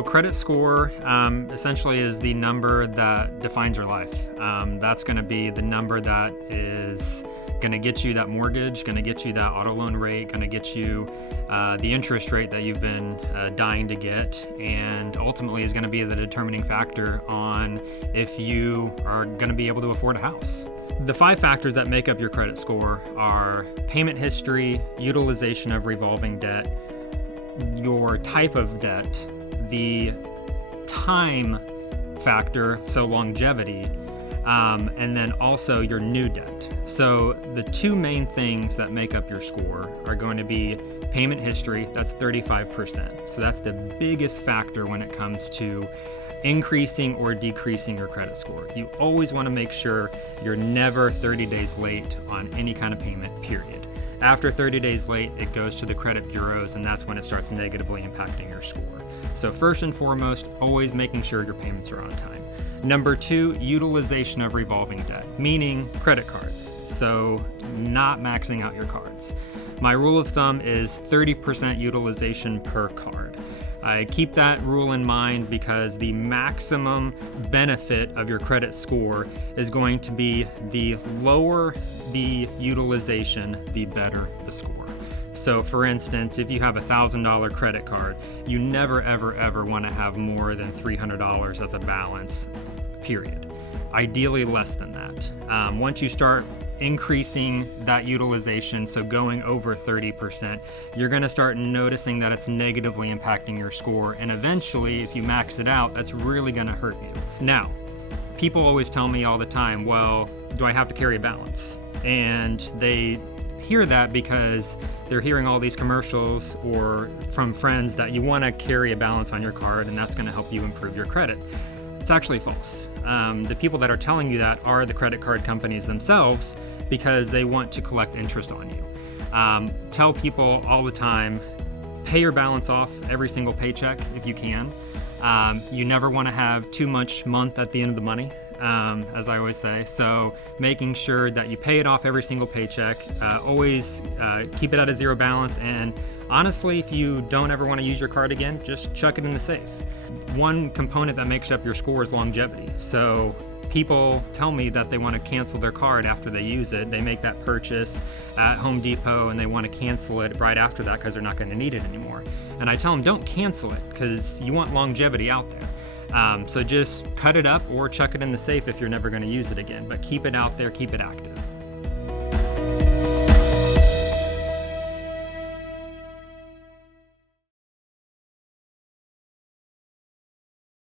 So credit score essentially is the number that defines your life. That's going to be the number that is going to get you that mortgage, going to get you that auto loan rate, going to get you the interest rate that you've been dying to get, and ultimately is going to be the determining factor on if you are going to be able to afford a house. The 5 factors that make up your credit score are payment history, utilization of revolving debt, your type of debt, the time factor, so longevity, and then also your new debt. So the 2 main things that make up your score are going to be payment history, that's 35%. So that's the biggest factor when it comes to increasing or decreasing your credit score. You always want to make sure you're never 30 days late on any kind of payment, period. After 30 days late, it goes to the credit bureaus, and that's when it starts negatively impacting your score. So first and foremost, always making sure your payments are on time. Number 2, utilization of revolving debt, meaning credit cards. So not maxing out your cards. My rule of thumb is 30% utilization per card. I keep that rule in mind because the maximum benefit of your credit score is going to be the lower the utilization, the better the score. So for instance, if you have a $1,000 credit card, you never, ever want to have more than $300 as a balance, period. Ideally less than that. Once you start increasing that utilization, so going over 30%, you're going to start noticing that it's negatively impacting your score, and eventually, if you max it out, that's really going to hurt you. Now, people always tell me all the time, well, do I have to carry a balance? And they hear that because they're hearing all these commercials or from friends that you want to carry a balance on your card and that's going to help you improve your credit. It's actually false. The people that are telling you that are the credit card companies themselves because they want to collect interest on you. Tell people all the time, pay your balance off every single paycheck if you can. You never want to have too much month at the end of the money, as I always say. So making sure that you pay it off every single paycheck, always keep it at a zero balance, and honestly, if you don't ever want to use your card again, just chuck it in the safe. One component that makes up your score is longevity. So people tell me that they want to cancel their card after they use it. They make that purchase at Home Depot and they want to cancel it right after that because they're not going to need it anymore. And I tell them, don't cancel it because you want longevity out there. So just cut it up or chuck it in the safe if you're never going to use it again, but keep it out there, keep it active.